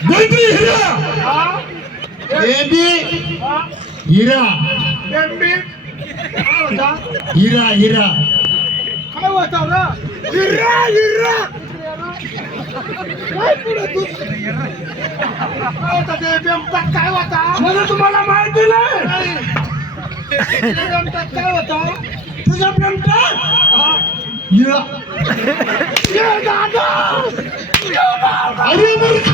baby हिरा हिरा हिरा काय होता ना हिरा हिरा काय पुढे तू काय होता ते बेमटात काय होता मला तुम्हाला माहिती नाही बेमटात काय होता तुझा बेमटात हिरा दादा अरे मूर्ख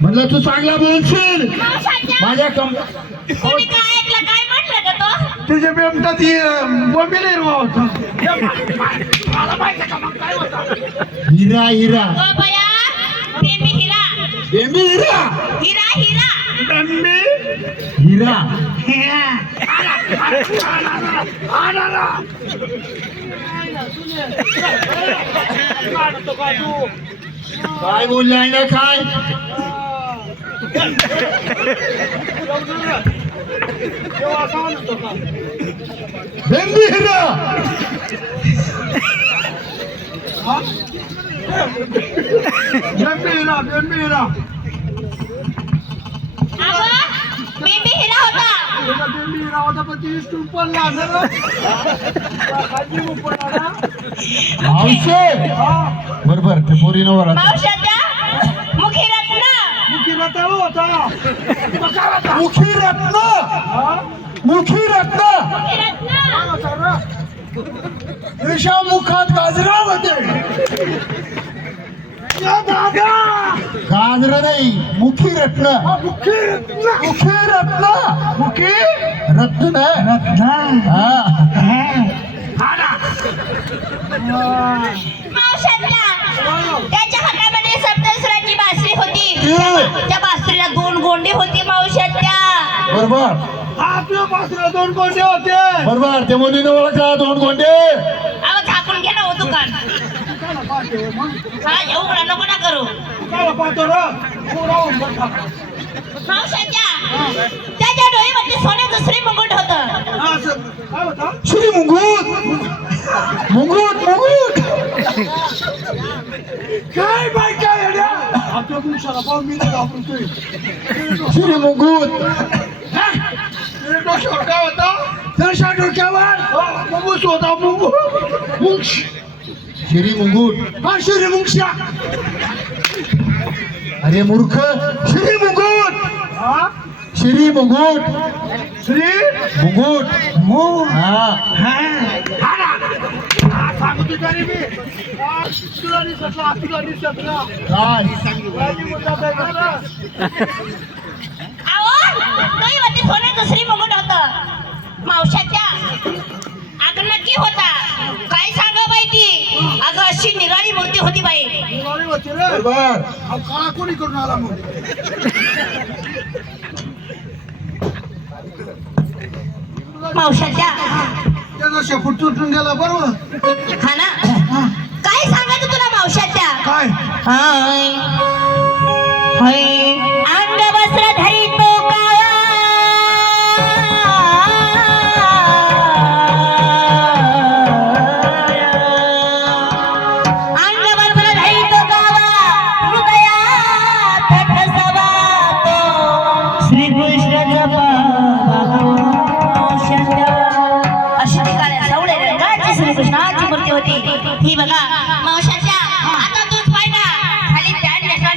म्हणलं तू चांगला बोलशील माझ्या तुम्ही काय ऐकलं काय म्हटलं का तो तुझ्या बेमटात बॉम्बे नाही होता मला माहिती का मग काय होता हिरा हिरा ओ बया बेबी हिरा बेबी हिरा हिरा हिरा बेंबी हिरा काय बोलले आहे ना काय बेबी हिरा बेंबीरा बेंबीरा अगं बेबी हिरा होता बेंबीरा होता पण ती स्टूपन लागलं खाली पडला ना मावशे बरोबर ते पोरीनं वर मावशाच्या मुखी रत्न मुकीला त्याला होता मुखी रत्न मुखी रत्न मुखी रत्न काय होता रे रेषा मुखात गाजरा होते दादा गाजर नाही मुखी रत्न मुखी मुखी रत्न मुखी रत्न रत्न हा मावशाच्या त्याच्या हातामध्ये सप्तस्वराची बासरी होती त्या बासरीला 2 गोंडी होती मावशाच्या बरोबर आपल्या पासला 2 कोंडे होते बरोबर ते मुलीनं ओळखला 2 गोंडे अहो झाकून घे ना हो दुकान काय पाहतो मग हा एवढा नको ना करू काय पाहतो रे पुरावून बघा मावशाच्या त्याच्या डोळ्यामध्ये सोन्याचं श्री मुकुट होतं असं काय होता श्री मुंगूट मुंगूट मुंगूट काय बाय काय येड्या आपल्या पुरुषाला पाहून मी नाही घाबरतोय श्री मुंगूट डोक्यावर काय होता त्याच्या डोक्यावर मुंगूस होता मुंगूस श्री मुंगूट हा श्री मुंगशा अरे मूर्ख श्री मुंगूट हा श्री मुंगूट श्री मुंगूट हा सांगतो तरी मी तुला दिसतला काय अहो डोळ्यामध्ये सोन्याचं श्री मुकुट होतं मावशाच्या अगं नक्की होता काय सांगा बाई ती अगं अशी निराळी मूर्ती होती बाई बरोबर काळा कोणी करून आला मग मावशाच्या त्याचा शेपूट तुटून गेला बरोबर हा ना काय सांगायचं तुला मावशाच्या काय हाय हाय अंग वस्त्र धरी तो काळा अंग वस्त्र धरी तो काळा हृदयात ठसवा तो श्री कृष्ण जपा अशी ती काळ्या सावळ्या रंगाची श्रीकृष्णाची मूर्ती होती ही बघा मावशाच्या आता तूच पाहिना खाली पॅन्ट नेसवा